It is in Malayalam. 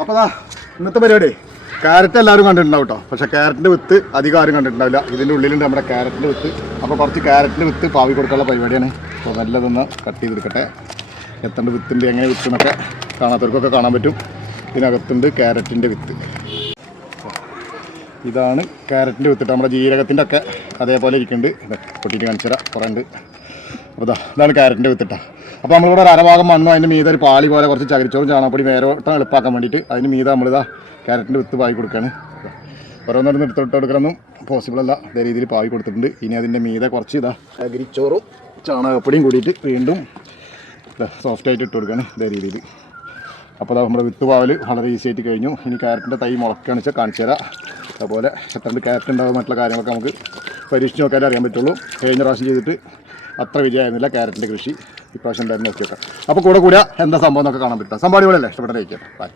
അപ്പോൾ ഇന്നത്തെ പരിപാടി. ക്യാരറ്റ് എല്ലാവരും കണ്ടിട്ടുണ്ടാവും കേട്ടോ പക്ഷെ ക്യാരറ്റിന്റെ വിത്ത് അധികം ആരും കണ്ടിട്ടുണ്ടാവില്ല. ഇതിന്റെ ഉള്ളിലുണ്ട് നമ്മുടെ ക്യാരറ്റിന്റെ വിത്ത്. അപ്പോൾ കുറച്ച് ക്യാരറ്റിന്റെ വിത്ത് പാവി കൊടുക്കാനുള്ള പരിപാടിയാണ്. അപ്പോൾ നല്ലതൊന്ന് കട്ട് ചെയ്തെടുക്കട്ടെ. എത്തേണ്ട വിത്തിന്റെ എങ്ങനെ വിത്ത് എന്നൊക്കെ കാണാത്തവർക്കൊക്കെ കാണാൻ പറ്റും. ഇതിനകത്തുണ്ട് ക്യാരറ്റിന്റെ വിത്ത്. ഇതാണ് ക്യാരറ്റിന്റെ വിത്തിട്ട് നമ്മുടെ ജീരകത്തിന്റെ ഒക്കെ അതേപോലെ ഇരിക്കുന്നുണ്ട്. പൊട്ടിയിട്ട് കാണിച്ചു തരാം കുറേ ഉണ്ട്. അപ്പോൾ ഇതാ ഇതാണ് ക്യാരറ്റിന്റെ വിത്തിട്ട. അപ്പോൾ നമ്മളിവിടെ ഒരു അരഭാഗം മണ്ണും അതിന്റെ മീത ഒരു പാളി പോലെ കുറച്ച് ചകിരിച്ചോറും ചാണകപ്പൊടി വേരോട്ടം എളുപ്പാക്കാൻ വേണ്ടിയിട്ട് അതിന് മീതെ നമ്മളിതാ ക്യാരറ്റിന്റെ വിത്ത് പായി കൊടുക്കുകയാണ് ഓരോന്നോരോന്ന് എടുത്തിട്ട് കൊടുക്കണമെന്നും പോസിബിൾ അല്ല. അതേ രീതിയിൽ പാവി കൊടുത്തിട്ടുണ്ട്. ഇനി അതിന്റെ മീതെ കുറച്ച് ഇതാ ചകിരിച്ചോറും ചാണകപ്പൊടിയും കൂടിയിട്ട് വീണ്ടും സോഫ്റ്റ് ആയിട്ട് ഇട്ട് കൊടുക്കുകയാണ് ഇതേ രീതിയിൽ. അപ്പോൾ അതാ നമ്മുടെ വിത്ത് പാവൽ വളരെ ഈസി ആയിട്ട് കഴിഞ്ഞു. ഇനി ക്യാരറ്റിന്റെ തൈ മുളക്കുകയാണ് വെച്ചാൽ കാണിച്ചു തരാം. അതുപോലെ എത്ര കാരറ്റ് ഉണ്ടാകും മറ്റുള്ള കാര്യങ്ങളൊക്കെ നമുക്ക് പരീക്ഷിച്ച് നോക്കാനേ അറിയാൻ പറ്റുള്ളൂ. കഴിഞ്ഞ പ്രാവശ്യം ചെയ്തിട്ട് അത്ര വിജയമായിരുന്നില്ല. ക്യാരറ്റിന്റെ കൃഷി ഇപ്രാവശ്യം എന്തായാലും നോക്കി അപ്പോൾ കൂടെ കൂടെ എന്താ സംഭവം എന്നൊക്കെ കാണാൻ പറ്റും. സംഭവം അടിപൊളിയല്ലേ ഇഷ്ടപ്പെട്ട ബൈ